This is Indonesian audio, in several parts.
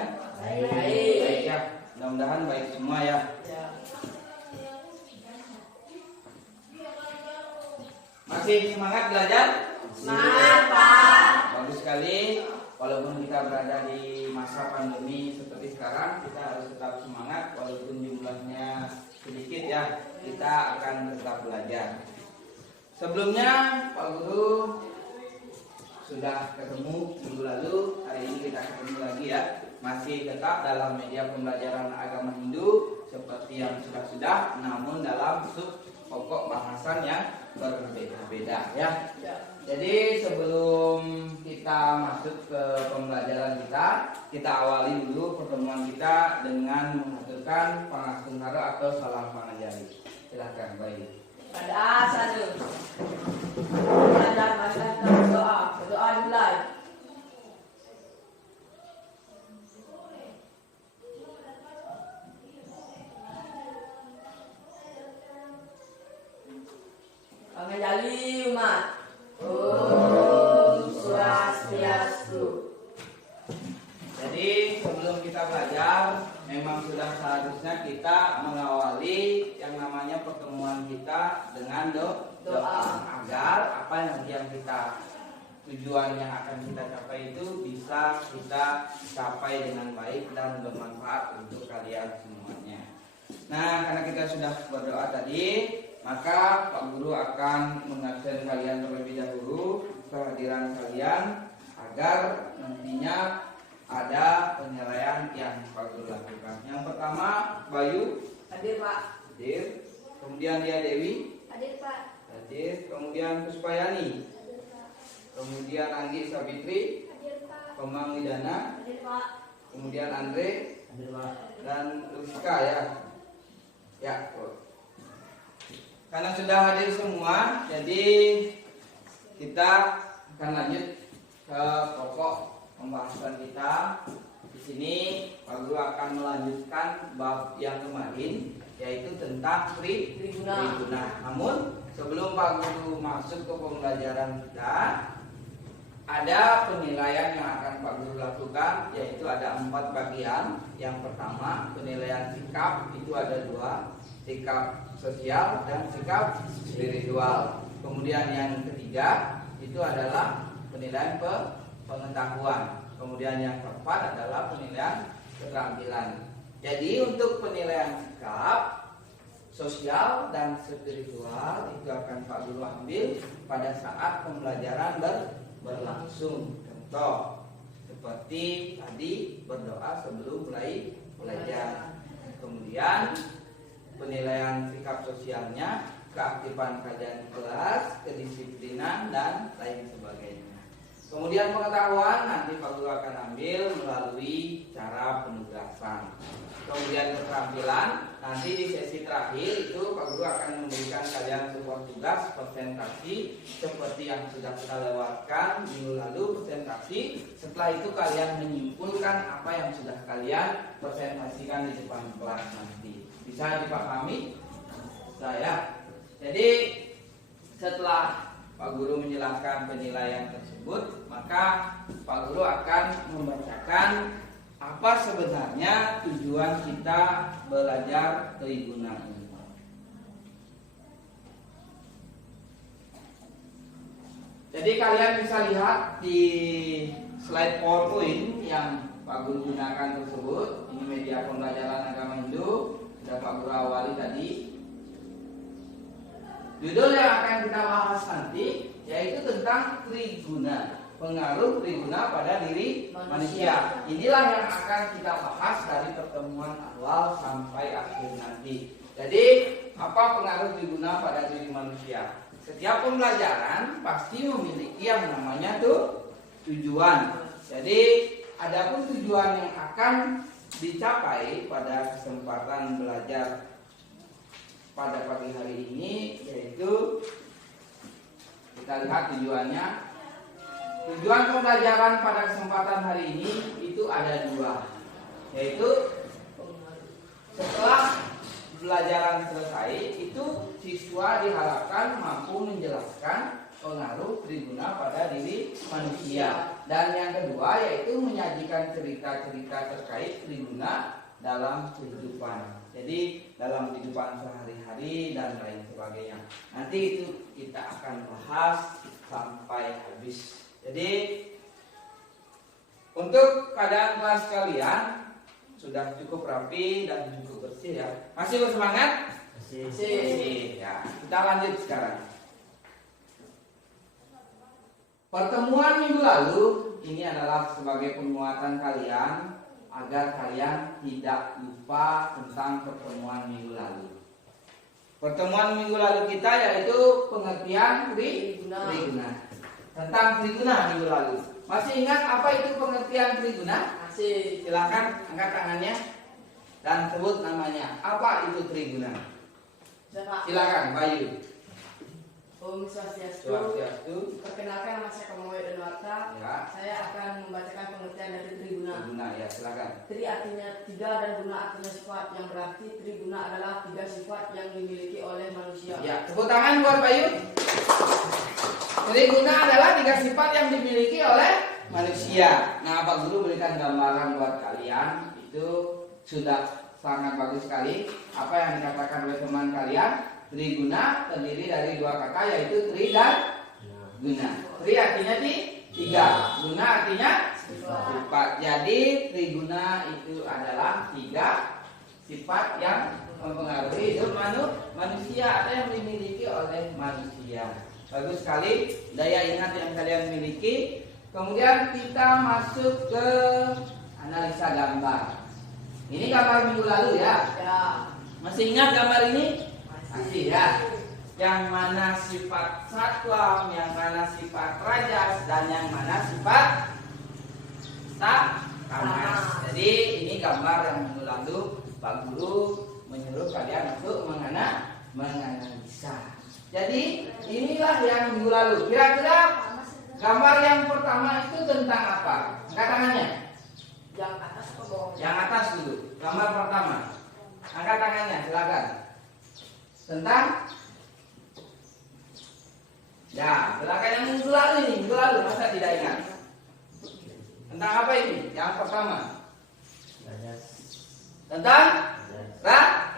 kalian? Baik. Baik ya. Mudah-mudahan baik semua ya. Masih semangat belajar? Semangat, Pak. Bagus sekali. Walaupun kita berada di masa pandemi seperti sekarang, kita harus tetap semangat walaupun jumlahnya sedikit ya. Kita akan tetap belajar. Sebelumnya Pak Guru sudah ketemu minggu lalu, hari ini kita ketemu lagi ya. Masih tetap dalam media pembelajaran agama Hindu seperti yang sudah-sudah, namun dalam sub pokok bahasan yang berbeda-beda ya. Jadi sebelum kita masuk ke pembelajaran kita awali dulu pertemuan kita dengan mengaturkan pangasunghara atau salam pangajari. Silakan, baik. Pada satu. Belajar kita berdoa. Berdoa dimulai. Pengajari umat. Om Swastiastu. Jadi sebelum kita belajar, memang sudah seharusnya kita mengawali yang namanya pertemuan kita dengan doa agar apa yang kita tujuan yang akan kita capai itu bisa kita capai dengan baik dan bermanfaat untuk kalian semuanya. Nah, karena kita sudah berdoa tadi, maka Pak Guru akan mengabsen kalian terlebih dahulu kehadiran kalian agar nantinya ada penilaian yang Pak Guru lakukan. Yang pertama, Bayu Hadir, Pak. hadir, kemudian dia Dewi Hadir, Pak. hadir, kemudian Puspayani, Hadir, Pak. kemudian Anggi Sabitri, Hadir, Pak. Kemang Widana, Hadir, Pak. kemudian Andre dan Rusika ya. Ya, karena sudah hadir semua, jadi kita akan lanjut ke pokok pembahasan kita. Di sini Pak Guru akan melanjutkan bab yang kemarin, yaitu tentang triguna. Namun sebelum Pak Guru masuk ke pembelajaran kita, ada penilaian yang akan Pak Guru lakukan, yaitu ada 4 bagian. Yang pertama, penilaian sikap, itu ada 2, sikap sosial dan sikap spiritual. Kemudian yang ketiga itu adalah penilaian pengetahuan. Kemudian yang keempat adalah penilaian keterampilan. Jadi untuk penilaian sikap sosial dan spiritual itu akan Pak Guru ambil pada saat pembelajaran berlangsung. Contoh seperti tadi berdoa sebelum mulai belajar. Kemudian penilaian sikap sosialnya, keaktifan kalian di kelas, kedisiplinan dan lain sebagainya. Kemudian pengetahuan nanti Pak Guru akan ambil melalui cara penugasan. Kemudian keterampilan nanti di sesi terakhir itu Pak Guru akan memberikan kalian sebuah tugas presentasi seperti yang sudah kita lewatkan minggu lalu, presentasi. Setelah itu kalian menyimpulkan apa yang sudah kalian presentasikan di depan kelas nanti. Bisa dipahami? Saya. Jadi setelah Pak Guru menjelaskan penilaian tersebut, maka Pak Guru akan membacakan apa sebenarnya tujuan kita belajar triguna ini. Jadi kalian bisa lihat di slide PowerPoint yang Pak Guru gunakan tersebut. Ini media pembelajaran agama Hindu. Sudah Pak Guru awali tadi. Judul yang akan kita bahas nanti yaitu tentang triguna, pengaruh triguna pada diri manusia. Inilah yang akan kita bahas dari pertemuan awal sampai akhir nanti. Jadi apa pengaruh triguna pada diri manusia? Setiap pembelajaran pasti memiliki yang namanya tujuan. Jadi adapun tujuan yang akan dicapai pada kesempatan belajar pada pagi hari ini, yaitu kita lihat tujuannya. Tujuan pembelajaran pada kesempatan hari ini itu ada 2, yaitu setelah pembelajaran selesai itu siswa diharapkan mampu menjelaskan pengaruh triguna pada diri manusia. Dan yang kedua yaitu menyajikan cerita-cerita terkait triguna dalam kehidupan. Jadi dalam kehidupan sehari-hari dan lain sebagainya. Nanti itu kita akan bahas sampai habis. Jadi untuk keadaan kelas kalian sudah cukup rapi dan cukup bersih ya. Masih bersemangat? Masih. Ya, kita lanjut sekarang. Pertemuan minggu lalu ini adalah sebagai penguatan kalian agar kalian tidak lupa tentang pertemuan minggu lalu. Pertemuan minggu lalu kita yaitu pengertian triguna. Tentang triguna minggu lalu. Masih ingat apa itu pengertian triguna? Masih. Silakan angkat tangannya dan sebut namanya. Apa itu triguna? Silakan, Bayu. Om Swastiastu. Swastiastu. Perkenalkan nama saya Kamoy Denwarta. Ya. Saya akan membacakan pengertian dari triguna. Triguna ya, silakan. Tri artinya tiga dan guna artinya sifat, yang berarti triguna adalah tiga sifat yang dimiliki oleh manusia. Ya, tepuk tangan buat Bayu. Triguna adalah tiga sifat yang dimiliki oleh manusia. Nah, Pak Guru berikan gambaran buat kalian. Itu sudah sangat bagus sekali. Apa yang dikatakan oleh teman kalian? Triguna terdiri dari dua kata yaitu tri dan guna. Tri artinya tiga, guna artinya sifat. Jadi triguna itu adalah tiga sifat yang mempengaruhi hidup manusia atau yang dimiliki oleh manusia. Bagus sekali daya ingat yang kalian miliki. Kemudian kita masuk ke analisa gambar. Ini gambar minggu lalu ya. Masih ingat gambar ini? Masih ya. Yang mana sifat satwa, yang mana sifat rajas, dan yang mana sifat tamas. Jadi ini gambar yang minggu lalu Pak Guru menyuruh kalian untuk menganalisa. Jadi inilah yang minggu lalu. Kira-kira gambar yang pertama itu tentang apa? Angkat tangannya. Yang atas ke bawah. Yang atas dulu. Gambar pertama. Angkat tangannya, silakan. Tentang ya, silakan yang minggu lalu ini, minggu lalu masa tidak ingat? Tentang apa ini? Yang pertama. Tentang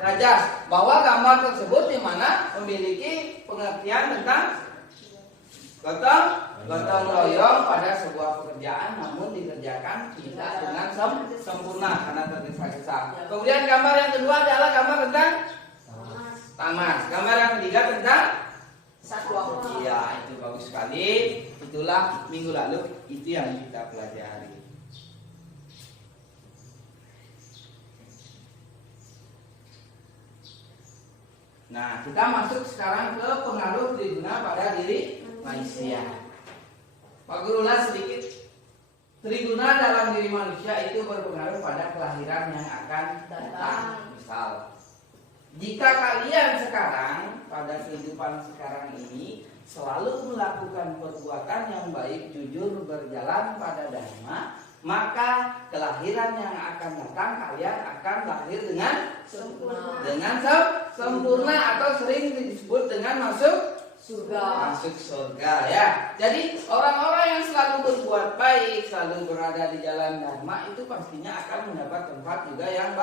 rajas. Bahwa gambar tersebut di mana memiliki pengertian tentang gotong royong pada sebuah pekerjaan, namun dikerjakan tidak dengan sempurna karena tergesa-gesa. Kemudian gambar yang kedua adalah gambar tentang tamas. Gambar yang ketiga tentang Satwa. iya, itu bagus sekali. Itulah minggu lalu itu yang kita pelajari. Nah, kita masuk sekarang ke pengaruh triguna pada diri manusia. Pak Guru ulas sedikit. Triguna dalam diri manusia itu berpengaruh pada kelahiran yang akan datang. Misal, jika kalian sekarang pada kehidupan sekarang ini selalu melakukan perbuatan yang baik, jujur, berjalan pada dharma, maka kelahiran yang akan datang kalian akan lahir dengan sempurna atau sering disebut dengan masuk surga ya. Jadi orang-orang yang selalu berbuat baik, selalu berada di jalan dharma itu pastinya akan mendapat tempat juga yang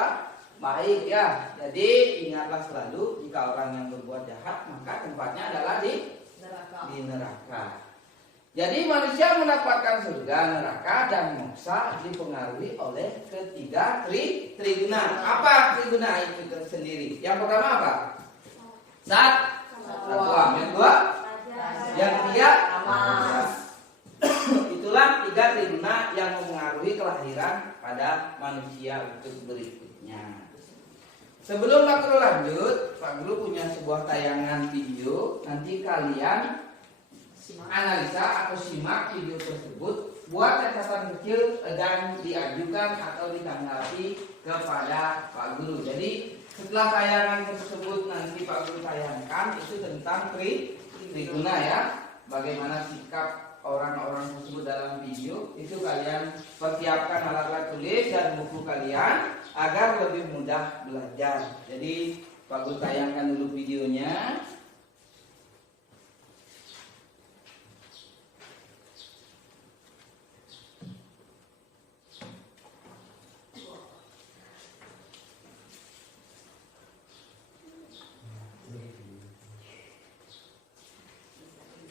baik ya. Jadi ingatlah selalu jika orang yang berbuat jahat maka tempatnya adalah di neraka. Jadi manusia mendapatkan surga, neraka, dan moksa dipengaruhi oleh ketiga triguna. Apa triguna itu tersendiri? Yang pertama apa? Satwa. Yang kedua? Yang ketiga? Tamas. Itulah tiga triguna yang mempengaruhi kelahiran pada manusia untuk berikutnya. Sebelum Pak Guru lanjut, Pak Guru punya sebuah tayangan video. Nanti kalian analisa atau simak video tersebut, buat catatan kecil dan diajukan atau ditanggapi kepada Pak Guru. Jadi setelah tayangan tersebut nanti Pak Guru tayangkan itu tentang triguna ya, bagaimana sikap orang-orang tersebut dalam video. Itu kalian persiapkan alat-alat tulis dan buku kalian agar lebih mudah belajar. Jadi Pak Guru tayangkan dulu videonya.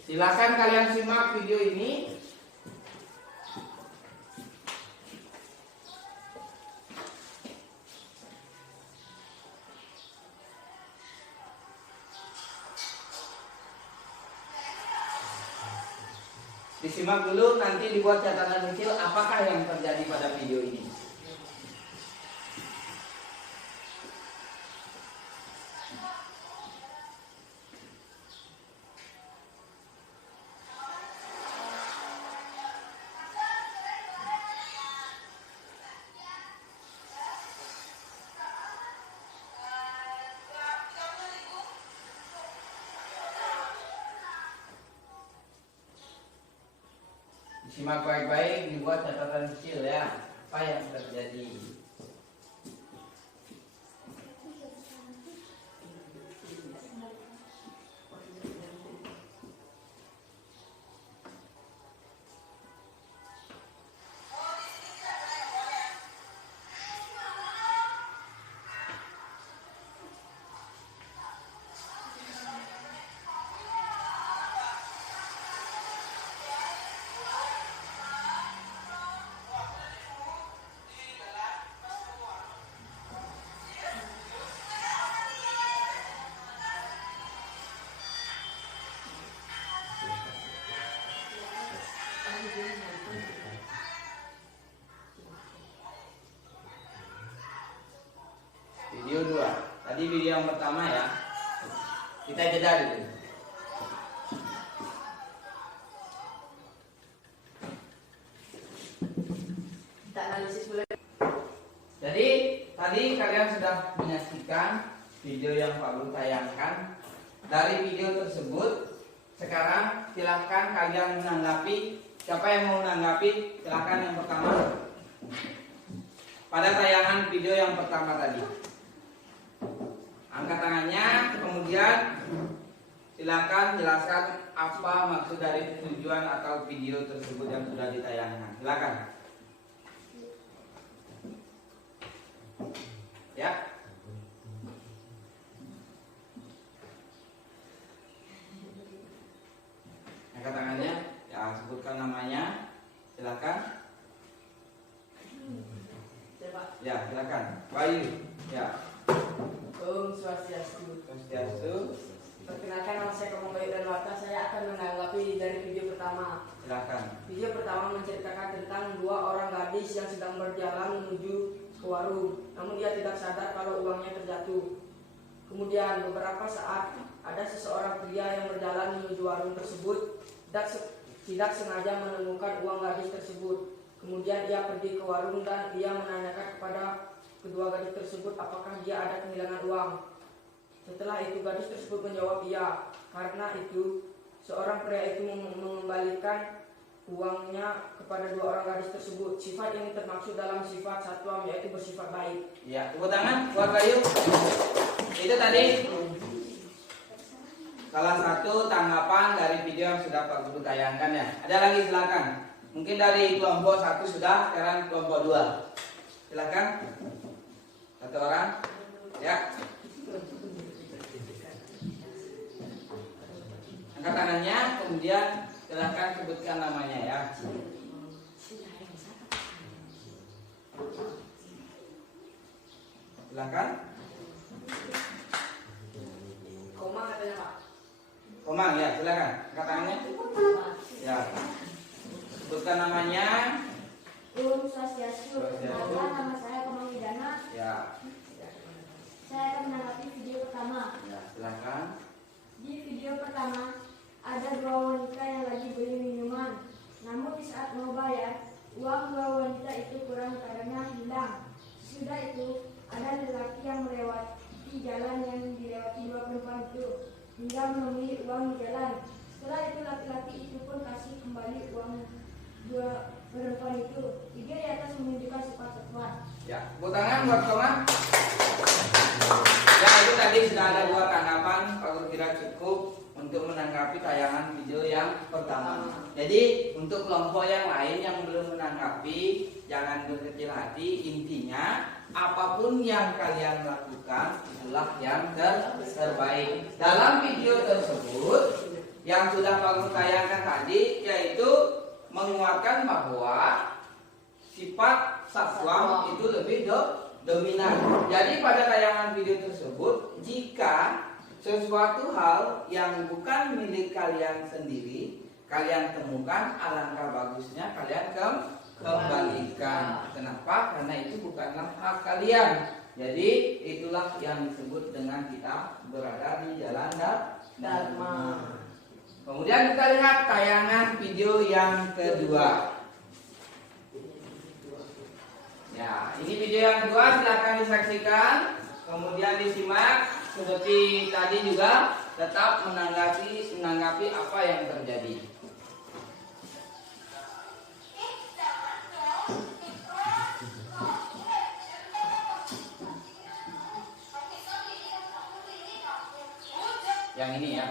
Silakan kalian simak video ini. Disimak dulu, nanti dibuat catatan kecil apakah yang terjadi pada video ini. Simak baik-baik, dibuat catatan kecil ya, apa yang terjadi. Video 2. Tadi video yang pertama ya. Kita jeda dulu. Kita analisis mulai. Jadi tadi kalian sudah menyaksikan video yang Pak Guru tayangkan. Dari video tersebut, sekarang silahkan kalian menanggapi. Siapa yang mau menanggapi? Silahkan yang pertama. Pada tayangan video yang pertama tadi, angkat tangannya, kemudian silakan jelaskan apa maksud dari tujuan atau video tersebut yang sudah ditayangkan. Silakan. Ya. Angkat tangannya, ya sebutkan namanya. Silakan. Ya, silakan. Bayu. Ya. Om Swastiastu. Swastiastu. Perkenalkan, nama saya Komang Bayu Darmawata. Saya akan menanggapi dari video pertama. Silakan. Video pertama menceritakan tentang dua orang gadis yang sedang berjalan menuju ke warung. Namun dia tidak sadar kalau uangnya terjatuh. Kemudian beberapa saat ada seseorang pria yang berjalan menuju warung tersebut tidak sengaja menemukan uang gadis tersebut. Kemudian ia pergi ke warung dan ia menanyakan kepada kedua gadis tersebut apakah dia ada kehilangan uang. Setelah itu gadis tersebut menjawab iya. Karena itu seorang pria itu mengembalikan uangnya kepada dua orang gadis tersebut. Sifat ini termaksud dalam sifat satwa, yaitu bersifat baik. Ya, tepuk tangan buat Bayu. Itu tadi salah satu tanggapan dari video yang sudah Pak Guru tayangkan ya. Ada lagi silakan. Mungkin dari kelompok 1 sudah, sekarang kelompok 2. Silakan. Satu orang. Ya. Angkat tangannya, kemudian silakan sebutkan namanya ya. Silakan. Komang katanya Pak. Komang ya, silakan. Angkat tangannya. Ya. Sebutkan namanya. Om Swastiastu. Perkenalkan, nama saya Komang Widana. Ya. Saya akan menanggapi video pertama. Ya, silakan. Di video pertama ada dua wanita yang lagi beli minuman. Namun di saat mau bayar, uang dua wanita itu kurang karena hilang. Sudah itu ada lelaki yang melewati jalan yang dilewati dua perempuan itu hingga menemui uang di jalan. Setelah itu laki-laki itu pun kasih kembali uang dua perempuan itu. Video di atas menunjukkan sifat-sifat. Ya, tepuk tangan buat Komang. Ya, itu tadi sudah ada 2 tanggapan. Pak Guru kira cukup untuk menanggapi tayangan video yang pertama. Jadi untuk kelompok yang lain yang belum menanggapi, jangan berkecil hati. Intinya apapun yang kalian lakukan itulah yang terbaik. Dalam video tersebut yang sudah Pak Guru tayangkan tadi, yaitu menguatkan bahwa sifat satwam itu lebih dominan. Jadi pada tayangan video tersebut, jika sesuatu hal yang bukan milik kalian sendiri kalian temukan, alangkah bagusnya kalian kembalikan. Kenapa? Karena itu bukanlah hak kalian. Jadi itulah yang disebut dengan kita berada di jalan Dharma. Kemudian kita lihat tayangan video yang kedua. Ya, ini video yang kedua, silahkan disaksikan, kemudian disimak. Seperti tadi juga tetap menanggapi apa yang terjadi. Yang ini ya.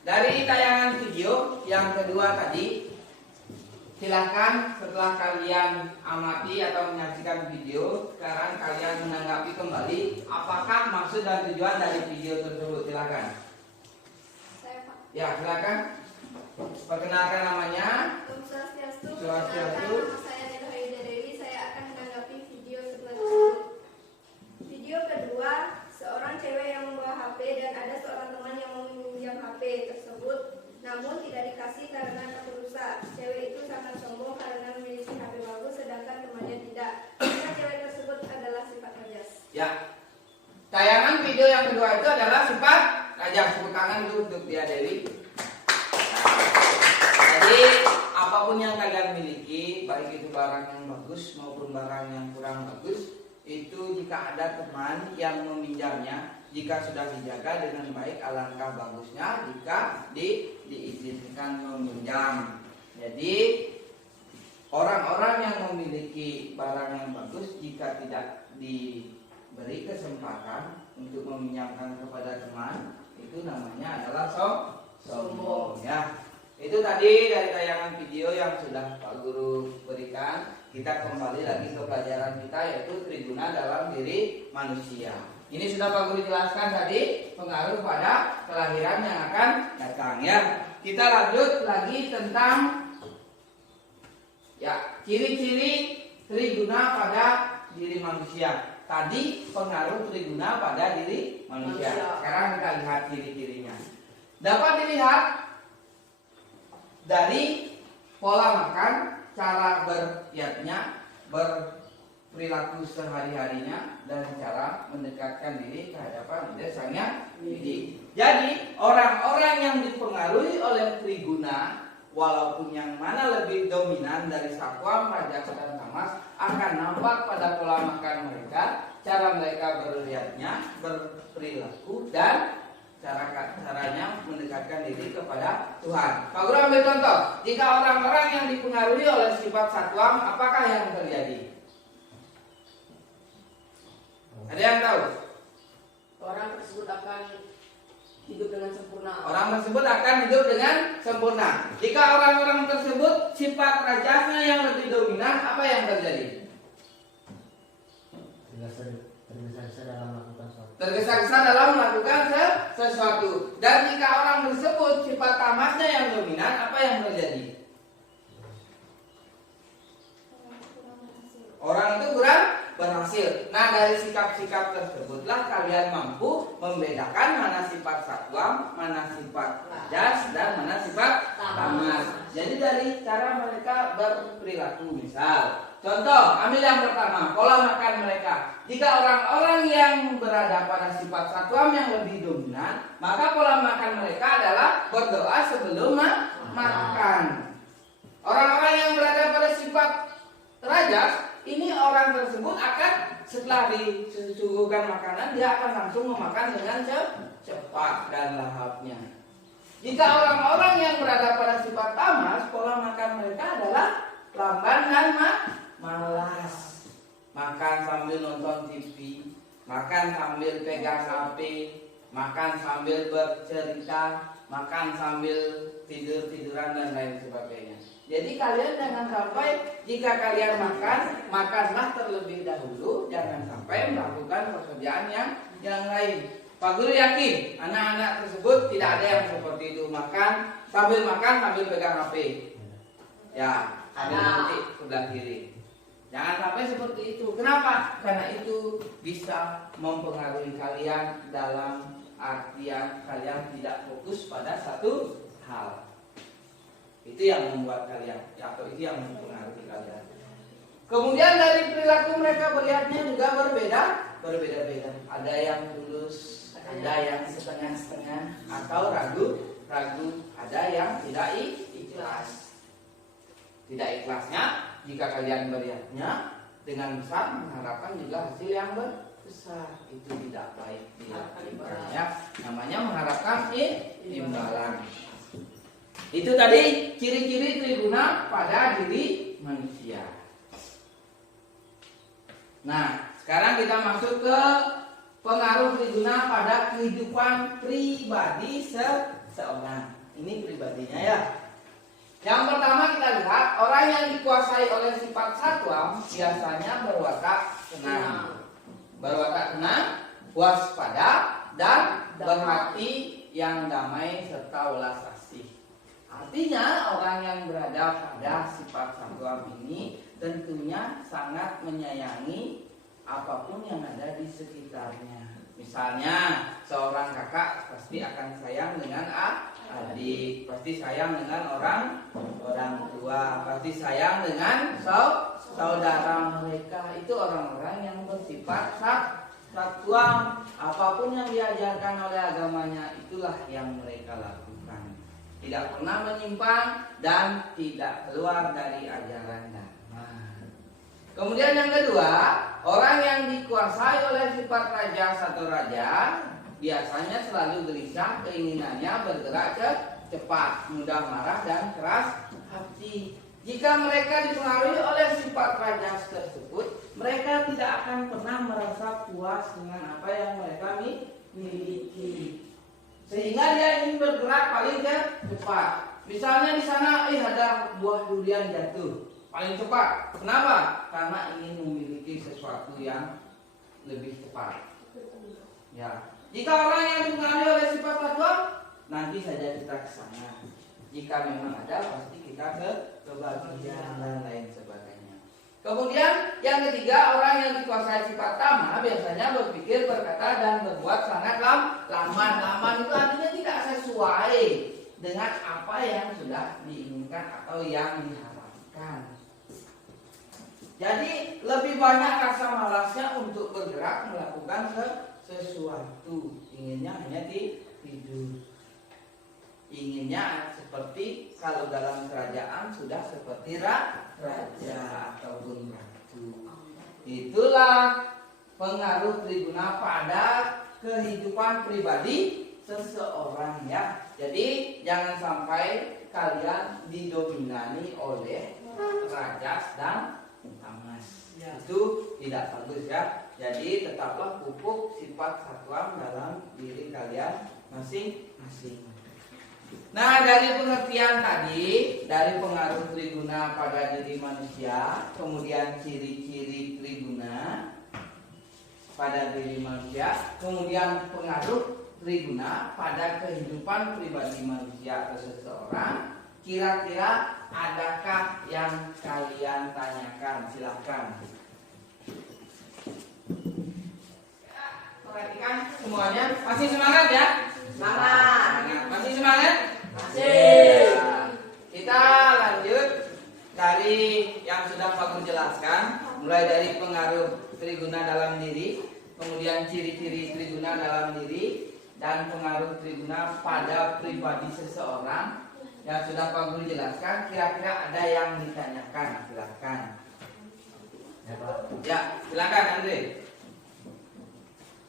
Dari tayangan video yang kedua tadi, silahkan setelah kalian amati atau menyaksikan video, sekarang kalian menanggapi kembali apakah maksud dan tujuan dari video tersebut. Silahkan. Ya, silahkan. Perkenalkan namanya. Om Swastiastu. Swastiastu. Nama saya Nela Haida Dewi. Saya akan menanggapi video tersebut. Video kedua, seorang cewek yang membawa HP dan ada seorang teman yang mau meminjam HP tersebut, namun tidak dikasih karena takut rusak. Cewek itu sangat sombong karena memiliki HP bagus, sedangkan temannya tidak. Maka cewek tersebut adalah sifat rajas. Ya. Tayangan video yang kedua itu adalah sifat rajas. Tepuk tangan dulu untuk dia Dewi. Jadi apapun yang kalian miliki, baik itu barang yang bagus maupun barang yang kurang bagus, itu jika ada teman yang meminjamnya, jika sudah dijaga dengan baik, alangkah bagusnya jika diizinkan meminjam. Jadi orang-orang yang memiliki barang yang bagus, jika tidak diberi kesempatan untuk meminjamkan kepada teman, itu namanya adalah sombong ya. Itu tadi dari tayangan video yang sudah Pak Guru berikan. Kita kembali lagi ke pelajaran kita, yaitu triguna dalam diri manusia. Ini sudah Pak Guru jelaskan tadi, pengaruh pada kelahiran yang akan datang ya. Kita lanjut lagi tentang ya ciri-ciri triguna pada diri manusia. Tadi pengaruh triguna pada diri manusia. Sekarang kita lihat ciri-cirinya. Dapat dilihat dari pola makan, cara berdietnya, berperilaku sehari-harinya, dan cara mendekatkan diri ke hadapan desanya didik. Jadi orang-orang yang dipengaruhi oleh triguna, walaupun yang mana lebih dominan dari satwa, rajas dan tamas, akan nampak pada pola makan mereka, cara mereka berdietnya, berperilaku, dan caranya mendekatkan diri kepada Tuhan. Pak Guru ambil contoh. Jika orang-orang yang dipengaruhi oleh sifat satwam, apakah yang terjadi? Ada yang tahu? Orang tersebut akan hidup dengan sempurna. Orang tersebut akan hidup dengan sempurna. Jika orang-orang tersebut sifat rajasnya yang lebih dominan, apa yang terjadi? Tergesa-gesa dalam melakukan sesuatu. Dan jika orang tersebut sifat tamasnya yang dominan, apa yang terjadi? Orang itu kurang berhasil. Nah, dari sikap-sikap tersebutlah kalian mampu membedakan mana sifat satwam, mana sifat rajas, dan mana sifat tamas. Jadi dari cara mereka berperilaku, misal contoh, ambil yang pertama, pola makan mereka. Jika orang-orang yang berada pada sifat satwam yang lebih dominan, maka pola makan mereka adalah berdoa sebelum makan. Orang-orang yang berada pada sifat rajas, ini orang tersebut akan setelah disuguhkan makanan, dia akan langsung memakan dengan cepat dan lahapnya. Jika orang-orang yang berada pada sifat tamas, pola makan mereka adalah lamban dan malas. makan sambil nonton TV, makan sambil pegang HP, makan sambil bercerita, makan sambil tidur-tiduran dan lain sebagainya. Jadi kalian jangan sampai jika kalian makan, makanlah terlebih dahulu, jangan sampai melakukan pekerjaan yang lain. Pak Guru yakin anak-anak tersebut tidak ada yang seperti itu, makan sambil pegang HP. Ya, sambil mengetik sebelah kiri. Jangan sampai seperti itu. Kenapa? Karena itu bisa mempengaruhi kalian dalam artian kalian tidak fokus pada satu hal. Itu yang membuat kalian, atau itu yang mempengaruhi kalian. Kemudian dari perilaku mereka melihatnya juga berbeda-beda. Ada yang tulus, ada yang setengah-setengah, atau ragu. Ada yang tidak ikhlas. Tidak ikhlasnya jika kalian melihatnya dengan besar, mengharapkan juga hasil yang besar. Itu tidak baik dilakukan, ya. Namanya mengharapkan imbalan. Itu tadi ciri-ciri triguna pada diri manusia. Nah, sekarang kita masuk ke pengaruh triguna pada kehidupan pribadi seseorang. Ini pribadinya, ya. Yang pertama kita lihat, orang yang dikuasai oleh sifat satwa biasanya berwatak tenang, waspada, dan berhati yang damai serta welas asih. Artinya orang yang berada pada sifat satwa ini tentunya sangat menyayangi apapun yang ada di sekitarnya. Misalnya seorang kakak pasti akan sayang dengan adik, pasti sayang dengan orang tua, pasti sayang dengan saudara mereka. Itu orang-orang yang bersifat satwa. Apapun yang diajarkan oleh agamanya itulah yang mereka lakukan. Tidak pernah menyimpang dan tidak keluar dari ajaran dharma. Kemudian yang kedua, orang yang dikuasai oleh sifat rajas atau raja biasanya selalu gelisah, keinginannya bergerak cepat, mudah marah dan keras hati. Jika mereka dipengaruhi oleh sifat rajas tersebut, mereka tidak akan pernah merasa puas dengan apa yang mereka miliki. Sehingga dia ingin bergerak paling cepat. Misalnya di sana ada buah durian jatuh, paling cepat. Kenapa? Karena ingin memiliki sesuatu yang lebih cepat. Ya. Jika orang yang dipengaruhi oleh sifat satwa, nanti saja kita ke sana. Jika memang ada, pasti kita ke bagian dan lain sebagainya. Kemudian yang ketiga, orang yang dikuasai sifat tama biasanya berpikir, berkata, dan berbuat sangat laman itu artinya tidak sesuai dengan apa yang sudah diinginkan atau yang diharapkan. Jadi lebih banyak rasa malasnya untuk bergerak melakukan sesuatu. Inginnya hanya tidur. Inginnya seperti kalau dalam kerajaan sudah seperti raja ataupun ratu. Itulah pengaruh triguna pada kehidupan pribadi seseorang, ya. Jadi jangan sampai kalian didominani oleh rajas dan tamas. Itu tidak bagus, ya. Jadi tetaplah pupuk sifat satwa dalam diri kalian masing-masing. Nah, dari pengertian tadi, dari pengaruh triguna pada diri manusia, kemudian ciri-ciri triguna pada diri manusia, kemudian pengaruh triguna pada kehidupan pribadi manusia atau seseorang, kira-kira adakah yang kalian tanyakan? Silahkan. Perhatikan semuanya, masih semangat ya? Semangat. Masih semangat? Masih. Kita lanjut dari yang sudah Pak Guru jelaskan, mulai dari pengaruh triguna dalam diri, kemudian ciri-ciri triguna dalam diri, dan pengaruh triguna pada pribadi seseorang yang sudah Pak Guru jelaskan. Kira-kira ada yang ditanyakan? Silakan. Ya, silakan Andre.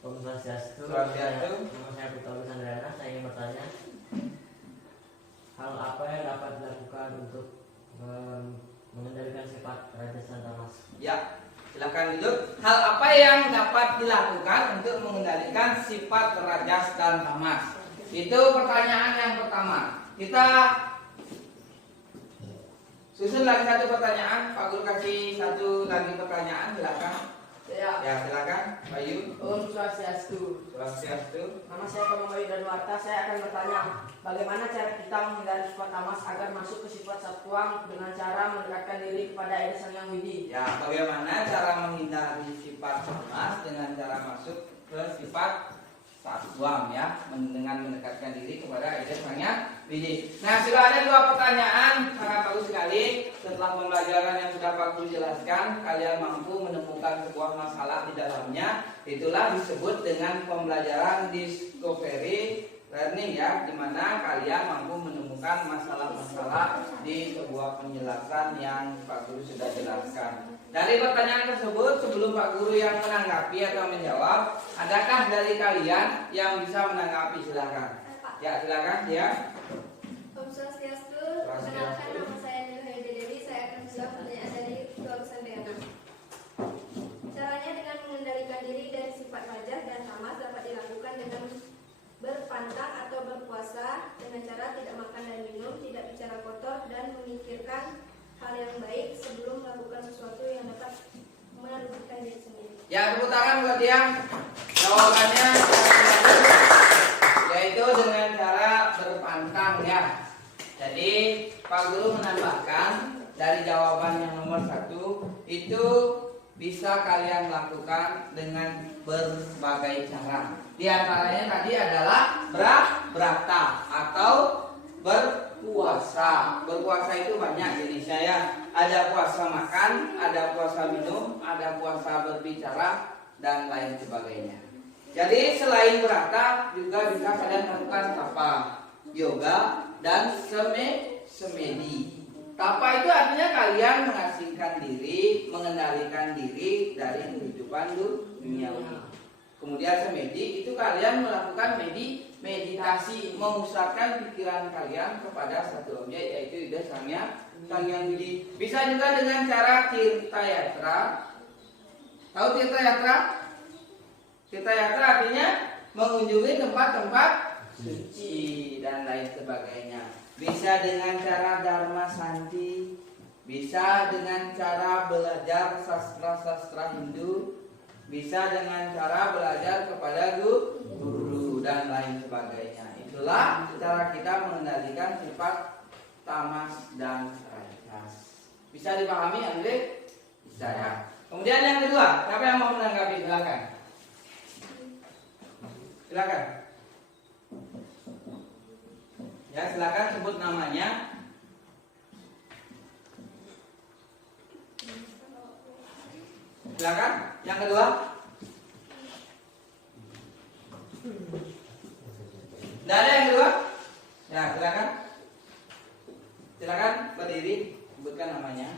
Om Swastiastu. Nama saya Putra Sandrana. Saya ingin bertanya, hal apa yang dapat dilakukan untuk mengendalikan sifat rajas dan tamas? Ya, Silakan duduk. Hal apa yang dapat dilakukan untuk mengendalikan sifat terajas dan tamas? Itu pertanyaan yang pertama. Kita susun lagi satu pertanyaan. Pak Guru kasih satu lagi pertanyaan. Silakan. Ya, silakan, Bayu. Om Swastiastu. Swastiastu. Nama saya Pak Bayu Danuarta. Saya akan bertanya, bagaimana cara kita menghindari sifat tamas agar masuk ke sifat satwam dengan cara mendekatkan diri kepada Ida Sang Hyang Widi? Ya, bagaimana cara menghindari sifat tamas dengan cara masuk ke sifat satwam ya, dengan mendekatkan diri kepada Ida Sang Hyang Widi. Nah, sudah ada dua pertanyaan, sangat bagus sekali. Setelah pembelajaran yang sudah Pak Guru jelaskan, kalian mampu menemukan sebuah masalah di dalamnya. Itulah disebut dengan pembelajaran discovery learning ya, di mana kalian mampu menemukan masalah-masalah di sebuah penjelasan yang Pak Guru sudah jelaskan. Dari pertanyaan tersebut, sebelum Pak Guru yang menanggapi atau menjawab, adakah dari kalian yang bisa menanggapi? Silakan. Ya, silakan ya. Om Swastiastu, perkenalkan nama saya Nilhaya Dewi. Saya akan menjawab pertanyaan dari Ketua Pesantren. Caranya dengan mengendalikan diri dari sifat wajah dan tamas dapat dilakukan dengan berpantang atau berpuasa dengan cara tidak makan dan minum, tidak bicara kotor, dan memikirkan hal yang baik sebelum melakukan sesuatu yang dapat merugikan diri sendiri. Ya, tepuk tangan buat dia. Jawabannya yaitu dengan cara berpantang ya. Jadi Pak Guru menambahkan dari jawaban yang nomor 1 itu bisa kalian lakukan dengan berbagai cara. Di antaranya tadi adalah berata atau berpuasa. Berpuasa itu banyak jenisnya ya. Ada puasa makan, ada puasa minum, ada puasa berbicara, dan lain sebagainya. Jadi selain berata juga bisa kalian lakukan tapa, yoga, dan semedi. Tapa itu artinya kalian mengasingkan diri, mengendalikan diri dari kehidupan duniawi. Kemudian semedi itu kalian melakukan meditasi, memusatkan pikiran kalian kepada satu objek, yaitu Ida Sang Hyang Widi. Bisa juga dengan cara tirta yatra. Tahu tirta yatra? Tirta yatra artinya mengunjungi tempat-tempat suci dan lain sebagainya. Bisa dengan cara dharma santi, bisa dengan cara belajar sastra-sastra Hindu, bisa dengan cara belajar kepada guru dan lain sebagainya. Itulah cara kita mengendalikan sifat tamas dan terajas. Bisa dipahami, Andre? Bisa ya. Kemudian yang kedua, siapa yang mau menanggapi? Silakan. Silakan. Ya, silakan sebut namanya. Silakan. Yang kedua. Tidak ada yang kedua? Ya, silakan. Silakan berdiri, sebutkan namanya.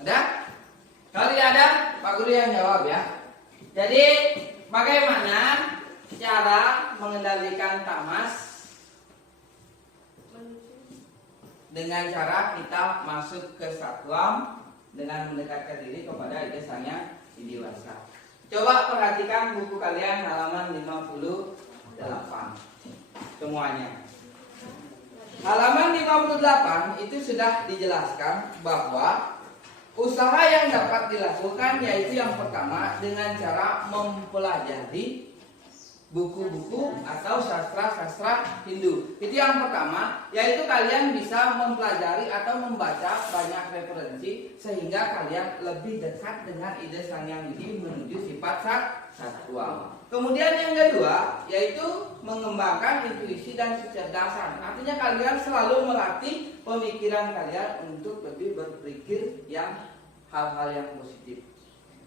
Ada? Kalau tidak ada, Pak Guru yang jawab ya. Jadi, bagaimana cara mengendalikan tamas? Dengan cara kita masuk ke satwam dengan mendekatkan diri kepada Ida Sang Hyang Widi Wasa. Coba perhatikan buku kalian halaman 58 semuanya. Halaman 58 itu sudah dijelaskan bahwa usaha yang dapat dilakukan yaitu yang pertama dengan cara mempelajari buku-buku atau sastra-sastra Hindu. Itu yang pertama, yaitu kalian bisa mempelajari atau membaca banyak referensi sehingga kalian lebih dekat dengan Ida Sang Hyang Widi menuju sifat satwa. Kemudian yang kedua, yaitu mengembangkan intuisi dan kecerdasan. Artinya kalian selalu melatih pemikiran kalian untuk lebih berpikir yang hal-hal yang positif.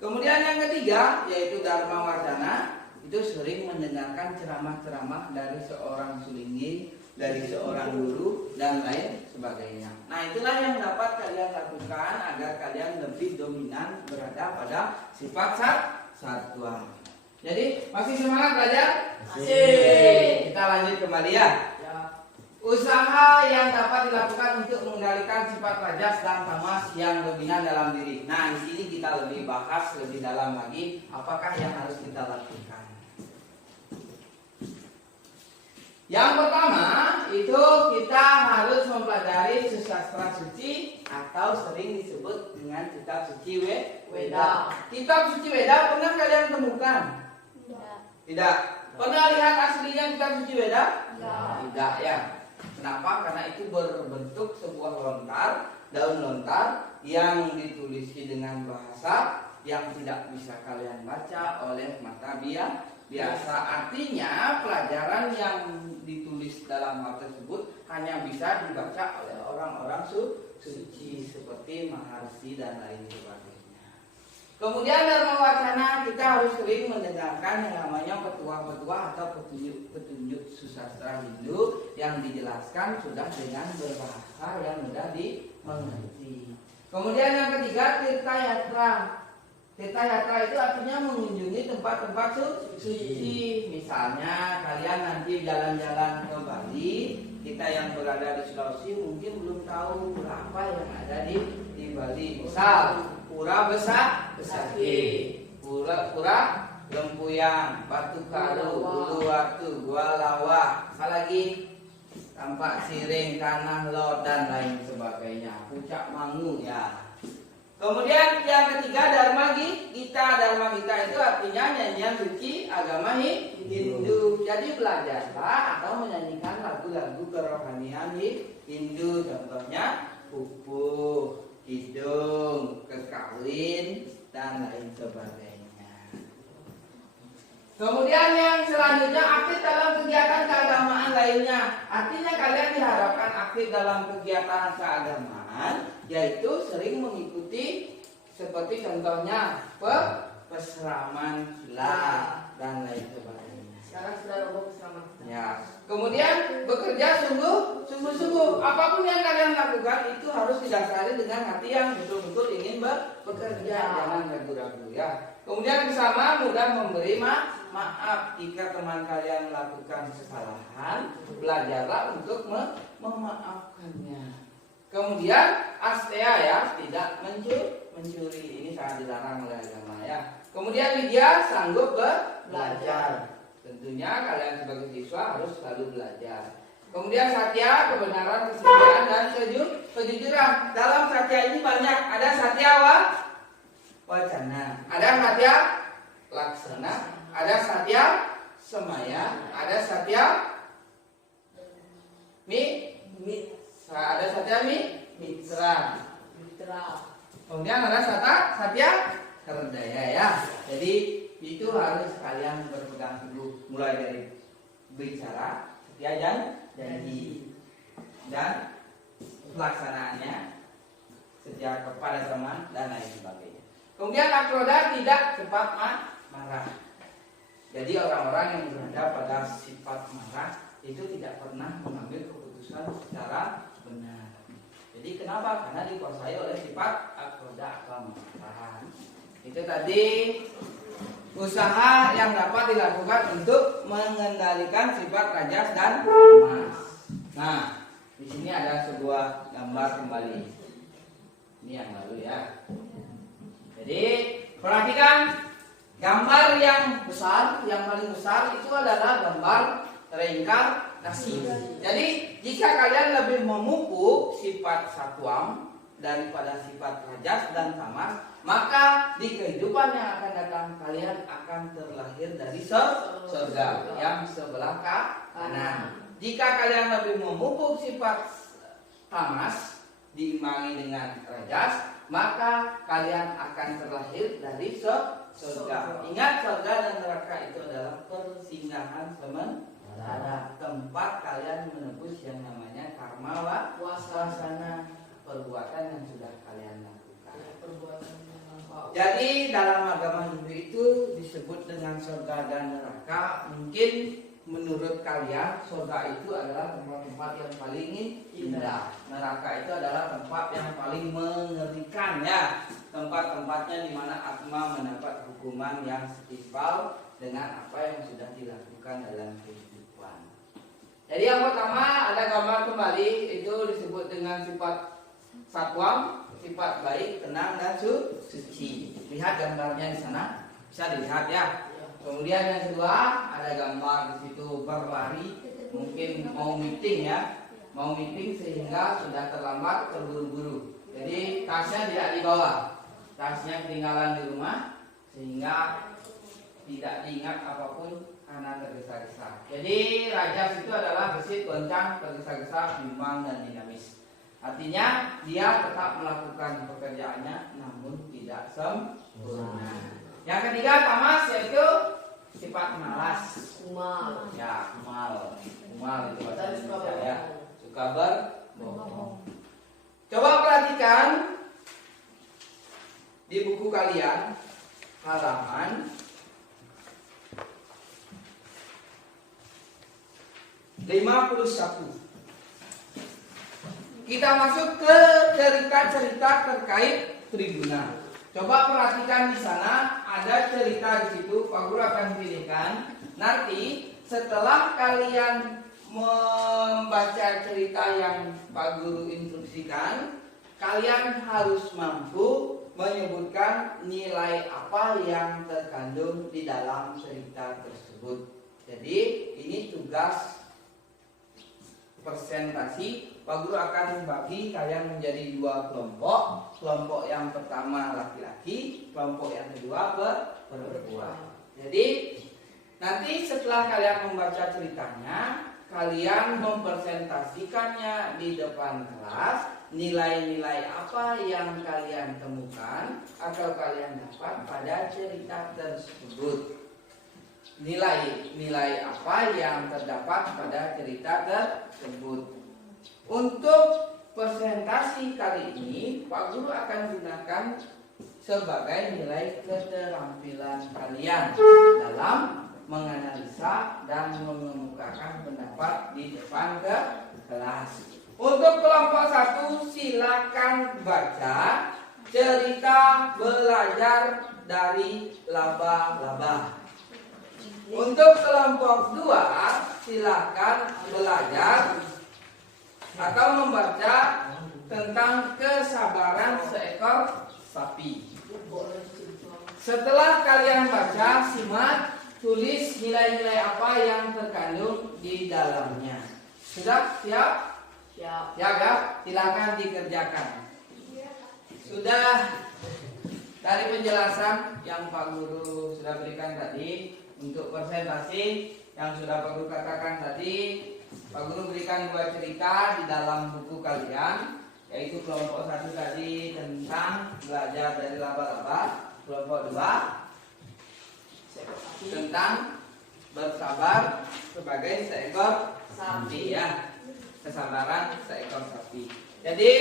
Kemudian yang ketiga, yaitu Dharma Wacana. Itu sering mendengarkan ceramah-ceramah dari seorang sulinggi, dari seorang guru, dan lain sebagainya. Nah, itulah yang dapat kalian lakukan agar kalian lebih dominan berada pada sifat satwa. Jadi masih semangat belajar? Masih. Kita lanjut kembali ya. Ya. Usaha yang dapat dilakukan untuk mengendalikan sifat rajas dan tamas yang dominan dalam diri. Nah, di sini kita lebih bahas lebih dalam lagi apakah yang harus kita lakukan. Yang pertama itu kita harus mempelajari sastra suci atau sering disebut dengan kitab suci Weda. Kitab suci Weda pernah kalian temukan? Tidak. Pernah lihat aslinya kitab suci Weda? Tidak ya. Kenapa? Karena itu berbentuk sebuah lontar, daun lontar yang ditulisi dengan bahasa yang tidak bisa kalian baca oleh mata biasa. Artinya pelajaran yang ditulis dalam hal tersebut hanya bisa dibaca oleh orang-orang suci seperti Maharsi dan lain sebagainya. Kemudian dalam wacana kita harus sering mendengarkan yang namanya petuah-petuah atau petunjuk susastra Hindu yang dijelaskan sudah dengan berbahasa yang mudah dimengerti. Kemudian yang ketiga, tirta yatra. Tirta yatra itu artinya mengunjungi tempat-tempat suci. Misalnya kalian nanti jalan-jalan ke Bali, kita yang berada di Sulawesi mungkin belum tahu berapa yang ada di Bali. Misal Pura Besaki, Pura Lempuyang, Batu Karu, Uluwatu, Gua Lawa, apa lagi? Tampak Siring, Tanah Lot dan lain sebagainya. Puncak Mangu ya. Kemudian yang ketiga Dharma Gita. Dharma Gita itu artinya nyanyian suci agama Hindu. Jadi belajarlah atau menyanyikan lagu-lagu kerohanian Hindu. Contohnya pupuh, hidung, kekawin dan lain sebagainya. Kemudian yang selanjutnya aktif dalam kegiatan keagamaan lainnya. Artinya kalian diharapkan aktif dalam kegiatan keagamaan, yaitu sering mengikuti seperti contohnya peseraman silat dan lain sebagainya. Sekarang sudah roboh selamat. Ya. Kemudian bekerja sungguh-sungguh. Apapun yang kalian lakukan itu harus didasari dengan hati yang betul-betul ingin bekerja, jangan ragu-ragu ya. Kemudian bersama mudah memberi maaf jika teman kalian melakukan kesalahan, belajarlah untuk memaafkannya. Kemudian astea ya, tidak mencuri. Ini sangat dilarang oleh agama ya. Kemudian Widya sanggup belajar. Tentunya kalian sebagai siswa harus selalu belajar. Kemudian Satya, kebenaran, kesetiaan dan kejujuran. Dalam Satya ini banyak. Ada Satya wacana, ada Satya laksana, ada Satya semaya, ada Satya ada Satya mitra. Kemudian ada Satya kerdaya ya. Jadi itu harus kalian berpegang teguh mulai dari bicara, setia janji dan pelaksanaannya, setia kepada teman dan lain sebagainya. Kemudian akroda tidak cepat marah. Jadi orang-orang yang berada pada sifat marah itu tidak pernah mengambil keputusan secara benar. Jadi kenapa? Karena dikuasai oleh sifat akroda atau marah. Itu tadi usaha yang dapat dilakukan untuk mengendalikan sifat rajas dan tamas. Nah, di sini ada sebuah gambar kembali. Ini yang lalu ya. Jadi perhatikan gambar yang besar, yang paling besar itu adalah gambar reinkarnasi. Jadi jika kalian lebih memupuk sifat satwam daripada sifat rajas dan tamas, maka di kehidupan yang akan datang kalian akan terlahir dari surga yang sebelah kanan. Jika kalian lebih memupuk sifat tamas diimbangi dengan rajas, maka kalian akan terlahir dari surga. Ingat, surga dan neraka itu adalah persinggahan sementara, tempat kalian menebus yang namanya karma wasana, perbuatan yang sudah kalian lakukan. Jadi dalam agama Hindu itu disebut dengan surga dan neraka. Mungkin menurut kalian surga itu adalah tempat-tempat yang paling indah, neraka itu adalah tempat yang paling mengerikan ya. tempat-tempatnya di mana Asma mendapat hukuman yang setimpal dengan apa yang sudah dilakukan dalam kehidupan. Jadi yang pertama ada gambar kembali, itu disebut dengan sifat satwam, sifat baik, tenang dan suci. Lihat gambarnya di sana, bisa dilihat ya. Kemudian yang kedua ada gambar di situ berlari, mungkin mau meeting ya, mau meeting sehingga sudah terlambat, terburu-buru. Jadi tasnya tidak dibawa, tasnya ketinggalan di rumah sehingga tidak diingat apapun karena tergesa-gesa. Jadi rajas itu adalah gesit, goncang, tergesa-gesa, bimbang dan dinamis. Artinya dia tetap melakukan pekerjaannya namun tidak sempurna. Yang ketiga tamas, yaitu sifat malas. Kumal. Ya, kumal. Kumal itu bahasa Dan suka Indonesia ya. berbohong. Suka berbohong. Coba perhatikan di buku kalian halaman 51. Kita masuk ke cerita-cerita terkait Triguna. Coba perhatikan di sana ada cerita di situ. Pak Guru akan pilihkan. Nanti setelah kalian membaca cerita yang Pak Guru instruksikan, kalian harus mampu menyebutkan nilai apa yang terkandung di dalam cerita tersebut. Jadi ini tugas presentasi. Pak Guru akan membagi kalian menjadi dua kelompok. Kelompok yang pertama laki-laki, kelompok yang kedua perempuan. Jadi nanti setelah kalian membaca ceritanya, kalian mempresentasikannya di depan kelas. Nilai-nilai apa yang kalian temukan atau kalian dapat pada cerita tersebut. Nilai-nilai apa yang terdapat pada cerita tersebut. Untuk presentasi kali ini, Pak Guru akan gunakan sebagai nilai keterampilan kalian dalam menganalisa dan mengemukakan pendapat di depan kelas. Untuk kelompok 1, silakan baca cerita belajar dari laba-laba. Untuk kelompok 2, silakan belajar atau membaca tentang kesabaran seekor sapi. Setelah kalian baca, simak, tulis nilai-nilai apa yang terkandung di dalamnya. Sudah siap? Siap. Ya, silakan dikerjakan. Sudah dari penjelasan yang Pak Guru sudah berikan tadi, untuk presentasi yang sudah Pak Guru katakan tadi, Pak Guru berikan dua cerita di dalam buku kalian, yaitu kelompok 1 tadi tentang belajar dari laba-laba, kelompok 2 tentang bersabar sebagai seekor sapi ya, kesabaran seekor sapi. Jadi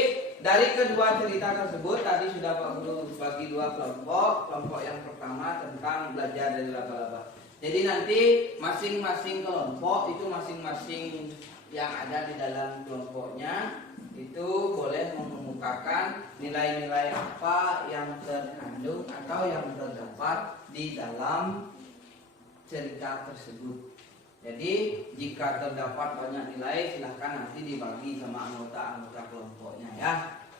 dari kedua cerita tersebut tadi sudah Pak Guru bagi dua kelompok. Kelompok yang pertama tentang belajar dari laba-laba. Jadi nanti masing-masing kelompok itu masing-masing yang ada di dalam kelompoknya itu boleh mengemukakan nilai-nilai apa yang terkandung atau yang terdapat di dalam cerita tersebut. Jadi jika terdapat banyak nilai, silahkan nanti dibagi sama anggota-anggota kelompoknya ya.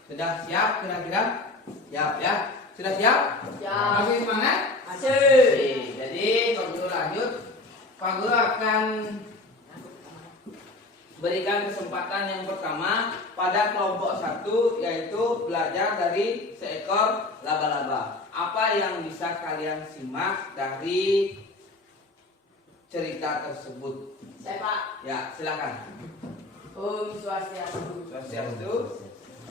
Sudah siap kira-kira? Siap ya? Sudah siap? Siap. Masih semangat? Masih. Oke, jadi Pak Guru lanjut. Pak Guru akan berikan kesempatan yang pertama pada kelompok 1, yaitu belajar dari seekor laba-laba. Apa yang bisa kalian simak dari cerita tersebut? Saya Pak. Ya, silakan. Om Swastiastu. Swastiastu.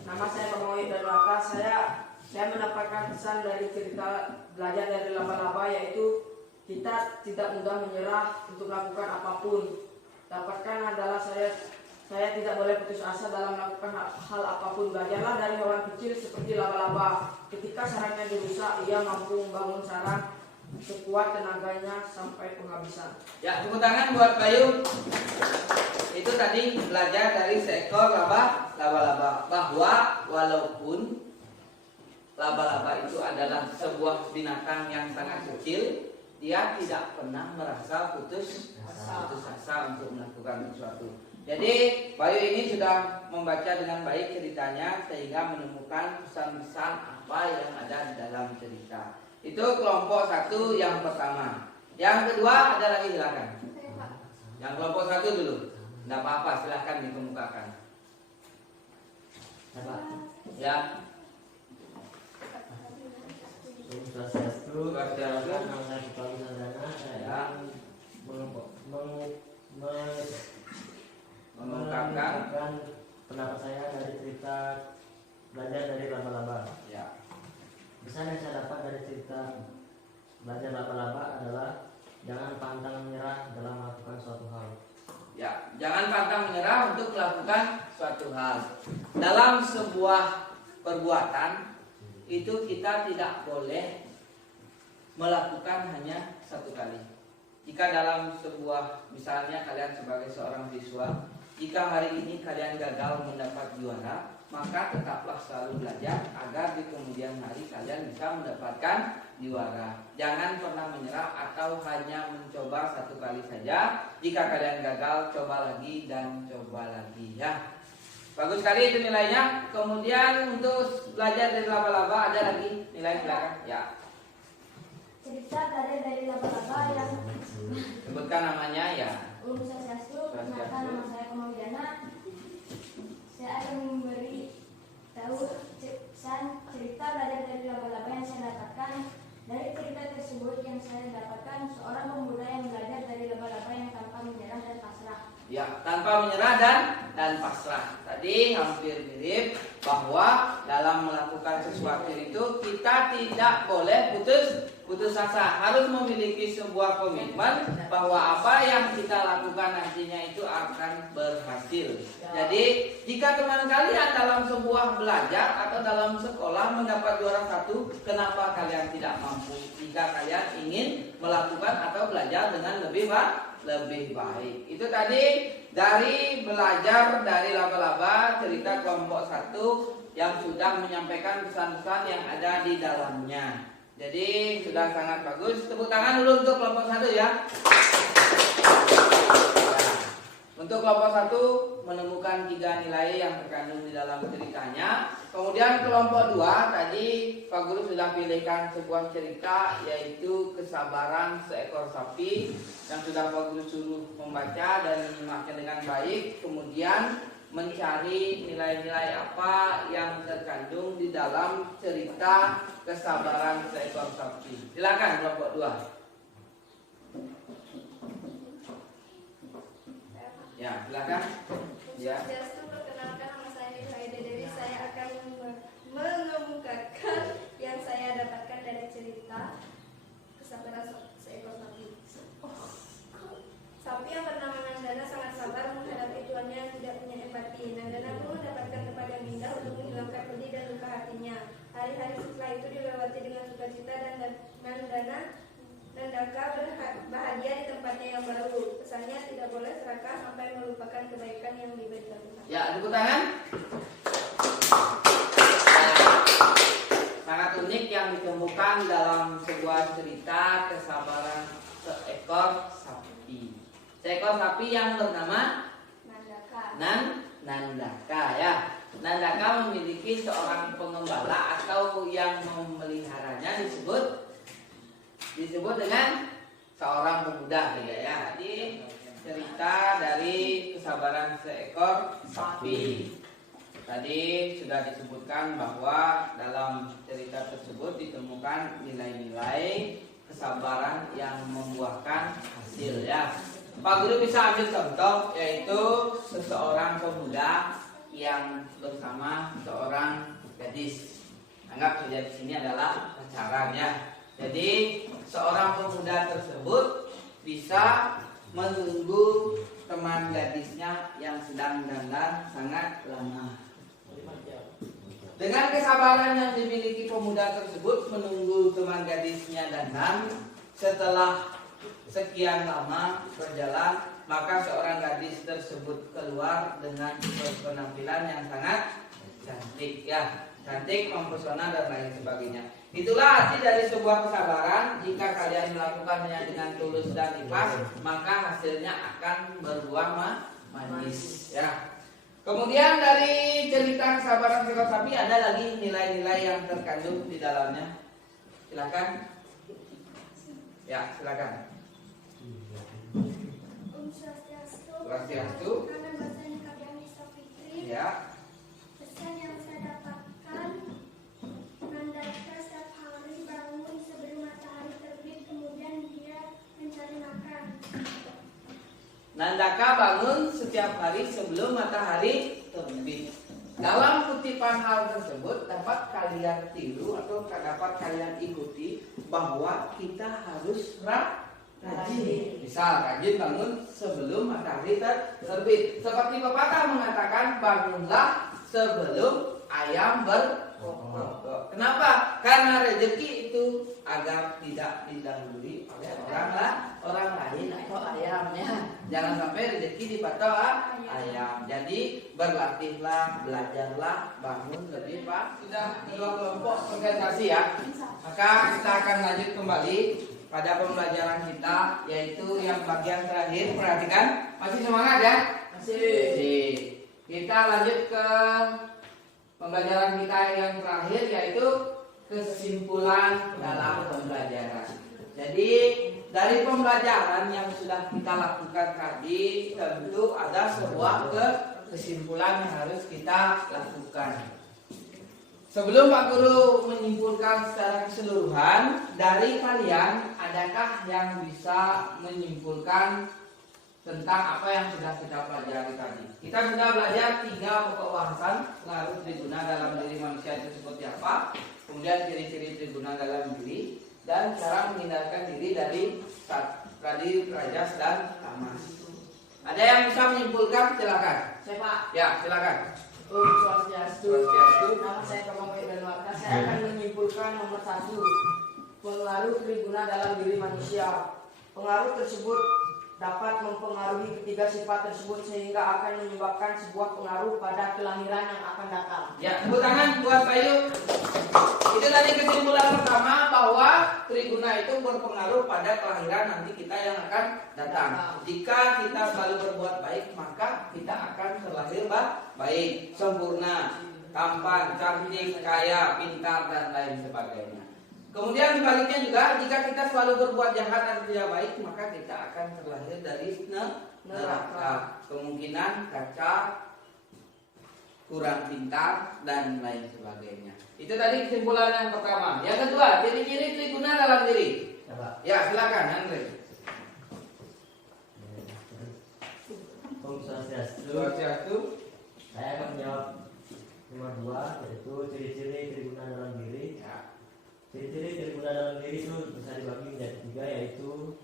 Nama saya Pak Mohi dan Waka. Saya mendapatkan pesan dari cerita belajar dari laba-laba, yaitu kita tidak mudah menyerah untuk melakukan apapun. Dapatkan adalah saya tidak boleh putus asa dalam melakukan hal apapun. Belajarlah dari hewan kecil seperti laba-laba. Ketika sarangnya dirusak, ia mampu membangun sarang sekuat tenaganya sampai penghabisan. Ya, tepuk tangan buat Bayu. Itu tadi belajar dari seekor laba-laba, bahwa walaupun laba-laba itu adalah sebuah binatang yang sangat kecil, dia tidak pernah merasa putus asa untuk melakukan sesuatu. Jadi Bayu ini sudah membaca dengan baik ceritanya sehingga menemukan pesan-pesan apa yang ada di dalam cerita. Itu kelompok 1 yang pertama. Yang kedua ada lagi, silakan. Yang kelompok 1 dulu. Tidak apa-apa, silakan dikemukakan. Ya. Om Swastiastu. Nama saya Putra Wisandana. Saya mengungkapkan pendapat saya dari cerita belajar dari laba-laba. Ya. Pesan yang saya dapat dari cerita belajar laba-laba adalah jangan pantang menyerah dalam melakukan suatu hal. Ya, jangan pantang menyerah untuk melakukan suatu hal. Dalam sebuah perbuatan itu kita tidak boleh melakukan hanya satu kali. Jika dalam sebuah, misalnya kalian sebagai seorang siswa, jika hari ini kalian gagal mendapat juara, maka tetaplah selalu belajar agar di kemudian hari kalian bisa mendapatkan juara. Jangan pernah menyerah atau hanya mencoba satu kali saja. Jika kalian gagal, coba lagi dan coba lagi, ya. Bagus sekali itu nilainya. Kemudian untuk belajar dari laba-laba ada lagi nilai silakan. Ya. Cerita belajar dari laba-laba yang Sebutkan namanya, ya. Om Swastiastu. Perkenalkan, nama saya Komawidana. Saya akan memberi tahu pesan cerita belajar dari laba-laba yang saya dapatkan. Dari cerita tersebut yang saya dapatkan, seorang pemuda yang belajar dari laba-laba yang tanpa menyerah dan pasrah. Ya, tanpa menyerah dan pasrah. Tadi hampir mirip bahwa dalam melakukan sesuatu itu kita tidak boleh putus asa. Harus memiliki sebuah komitmen bahwa apa yang kita lakukan nantinya itu akan berhasil. Jadi jika teman kalian dalam sebuah belajar atau dalam sekolah mendapat juara 1, kenapa kalian tidak mampu jika kalian ingin melakukan atau belajar dengan lebih baik? Itu tadi dari belajar dari laba-laba, cerita kelompok 1 yang sudah menyampaikan pesan-pesan yang ada di dalamnya. Jadi sudah sangat bagus. Tepuk tangan dulu untuk kelompok 1, ya. Untuk kelompok 1 menemukan 3 nilai yang terkandung di dalam ceritanya. Kemudian kelompok 2 tadi Pak Guru sudah pilihkan sebuah cerita, yaitu kesabaran seekor sapi, yang sudah Pak Guru suruh membaca dan menyimaknya dengan baik. Kemudian mencari nilai-nilai apa yang terkandung di dalam cerita kesabaran seekor sapi. Silakan kelompok 2. Ya, silakan. Ya. Swastiastu. Perkenalkan, nama saya Nilai Dewi. Saya akan mengemukakan yang saya dapatkan dari cerita kesabaran seekor sapi. Sapi yang bernama Nandana sangat sabar menghadapi tuannya yang tidak punya empati. Nandana pun mendapatkan tempat yang indah untuk menghilangkan pedih dan luka hatinya. Hari-hari setelah itu dilewati dengan sukacita dan Nandaka bahagia di tempatnya yang baru. Pesannya tidak boleh serakah sampai melupakan kebaikan yang diberikan Tuhan. Ya, tepuk tangan. Sangat unik yang ditemukan dalam sebuah cerita kesabaran seekor sapi. Seekor sapi yang bernama Nandaka, ya. Nandaka memiliki seorang pengembala atau yang memeliharanya disebut dengan seorang pemuda, ya. Jadi cerita dari kesabaran seekor sapi. Tadi sudah disebutkan bahwa dalam cerita tersebut ditemukan nilai-nilai kesabaran yang membuahkan hasil, ya. Pak Guru bisa ambil contoh, yaitu seseorang pemuda yang bersama seorang gadis. Anggap saja di sini adalah pacaran, ya. Jadi seorang pemuda tersebut bisa menunggu teman gadisnya yang sedang dandan sangat lama. Dengan kesabaran yang dimiliki pemuda tersebut menunggu teman gadisnya dandan, setelah sekian lama berjalan, maka seorang gadis tersebut keluar dengan penampilan yang sangat cantik, ya. cantik, mempesona dan lain sebagainya. Itulah arti dari sebuah kesabaran. Jika kalian melakukannya dengan tulus dan ikhlas, maka hasilnya akan berbuah manis. Ya. Kemudian dari cerita kesabaran seekor sapi ada lagi nilai-nilai yang terkandung di dalamnya. Silakan. Ya, silakan. Om Swastiastu. Swastiastu. Nama saya Karyani Safitri. Ya. Pesan yang saya dapatkan, Nandaka setiap hari bangun sebelum matahari terbit, kemudian dia mencari makan. Nandaka bangun setiap hari sebelum matahari terbit. Dalam kutipan hal tersebut dapat kalian tiru atau dapat kalian ikuti bahwa kita harus rajin. Misal rajin bangun sebelum matahari terbit. Seperti pepatah mengatakan bangunlah sebelum ayam berkokok. Kenapa? Karena rezeki itu agar tidak didahului oleh orang lain atau ayamnya. Jangan sampai rezeki dipatok ayam. Jadi berlatihlah, belajarlah, bangun lebih pak. Sudah dua kelompok organisasi ya. Maka kita akan lanjut kembali pada pembelajaran kita, yaitu yang bagian terakhir. Perhatikan, masih semangat ya? Masih. Kita lanjut ke pembelajaran kita yang terakhir, yaitu kesimpulan dalam pembelajaran. Jadi dari pembelajaran yang sudah kita lakukan tadi, tentu ada sebuah kesimpulan yang harus kita lakukan. Sebelum Pak Guru menyimpulkan secara keseluruhan, dari kalian adakah yang bisa menyimpulkan tentang apa yang sudah kita pelajari tadi? Kita sudah belajar 3 pokok bahasan pengaruh triguna dalam diri manusia itu seperti apa, kemudian ciri-ciri triguna dalam diri, dan cara menghindarkan diri dari rajas dan tamas. Ada yang bisa menyimpulkan? Silakan. Saya Pak. Ya, silakan. Om Swastiastu. Swastiastu. Nama saya Kamang Warta. Saya akan menyimpulkan nomor 1, pengaruh triguna dalam diri manusia. Pengaruh tersebut dapat mempengaruhi ketiga sifat tersebut sehingga akan menyebabkan sebuah pengaruh pada kelahiran yang akan datang. Ya, tepuk tangan buat Bayu. Itu tadi kesimpulan pertama bahwa triguna itu berpengaruh pada kelahiran nanti kita yang akan datang. Jika kita selalu berbuat baik, maka kita akan terlahir baik, sempurna, tampan, cantik, kaya, pintar dan lain sebagainya. Kemudian sebaliknya juga, jika kita selalu berbuat jahat dan tidak baik, maka kita akan terlahir dari neraka. Kemungkinan cacat, kurang pintar dan lain sebagainya. Itu tadi kesimpulan yang pertama. Yang kedua, ciri-ciri triguna dalam diri. Ya, silakan Andre. Om Swastiastu. Swastiastu. Saya akan menjawab nomor 2, yaitu ciri-ciri triguna dalam diri. Ya. Ciri-ciri triguna dalam diri itu bisa dibagi menjadi 3, yaitu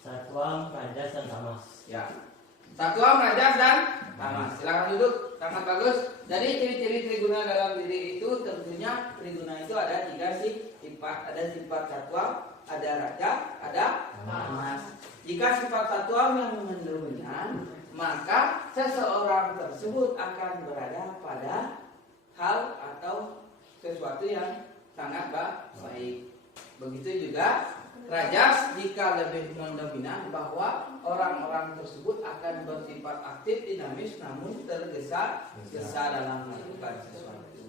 satwam, rajas, dan tamas. Ya. Satwam, rajas, dan tamas. Silakan duduk, sangat bagus. Jadi ciri-ciri triguna dalam diri itu tentunya triguna itu ada 3 sifat. Ada sifat satwam, ada raja, ada tamas. Jika sifat satwam yang mendominan, maka seseorang tersebut akan berada pada hal atau sesuatu yang sangat baik. Begitu juga rajas, jika lebih mendominan, bahwa orang-orang tersebut akan bersifat aktif, dinamis, namun tergesa-gesa dalam melakukan sesuatu.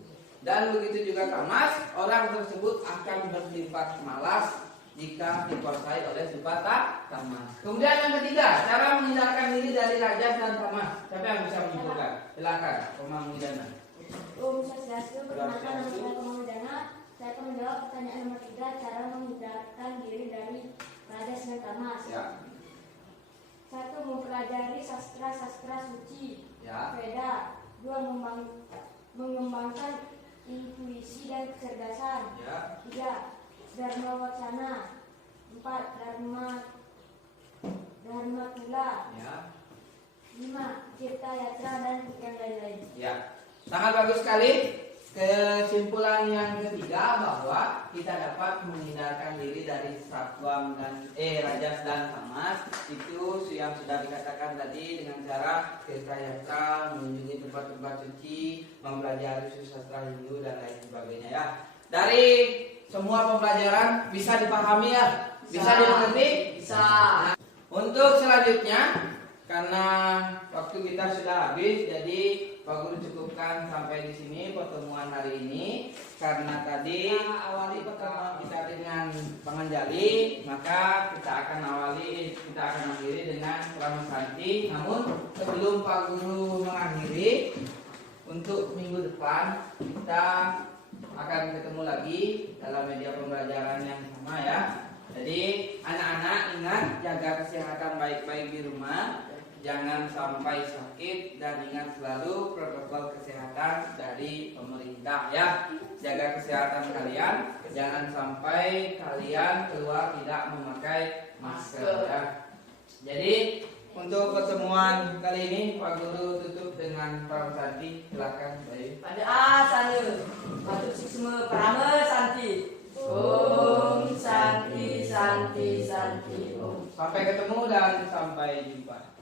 Dan begitu juga tamas, orang tersebut akan bersifat malas jika dikuasai oleh sifat tamas. Kemudian yang ketiga, cara menghindarkan diri dari rajas dan tamas. Siapa yang bisa menyimpulkan? Silakan, Komang Widana. Om Swastiastu. Perkenalkan nama saya Kamang Widana. Saya akan menjawab pertanyaan nomor 3, cara menghindarkan diri dari rajas dan tamas. Ya. 1. Mempelajari sastra-sastra suci. Ya. Veda. 2. Mengembangkan intuisi dan kecerdasan. Ya. 3. Dharma wacana. 4. Dharma pula. Ya. 5. Tirta yatra dan yang lain-lain. Ya. Sangat bagus sekali. kesimpulan yang ketiga bahwa kita dapat menghindarkan diri dari satwam dan rajas dan tamas itu yang sudah dikatakan tadi dengan cara ke yatra, mengunjungi tempat-tempat suci, mempelajari sastra Hindu dan lain sebagainya ya. Dari semua pembelajaran bisa dipahami ya, bisa dimengerti, Bisa. Untuk selanjutnya, karena waktu kita sudah habis, jadi Pak Guru cukupkan sampai di sini pertemuan hari ini. Karena tadi awali pertemuan kita dengan penganjali, maka kita akan akhiri dengan ceramah santi. Namun sebelum Pak Guru mengakhiri, untuk minggu depan kita akan ketemu lagi dalam media pembelajaran yang sama ya. Jadi anak-anak ingat jaga kesehatan baik-baik di rumah, jangan sampai sakit dan ingat selalu protokol kesehatan dari pemerintah ya. Jaga kesehatan kalian, jangan sampai kalian keluar tidak memakai masker ya. Jadi untuk pertemuan kali ini Pak Guru tutup dengan Pak Santi, silakan Bayu. Pada asana Batuk Siksma Parama Santi. Om Santi Santi Santi Om. Sampai ketemu dan sampai jumpa.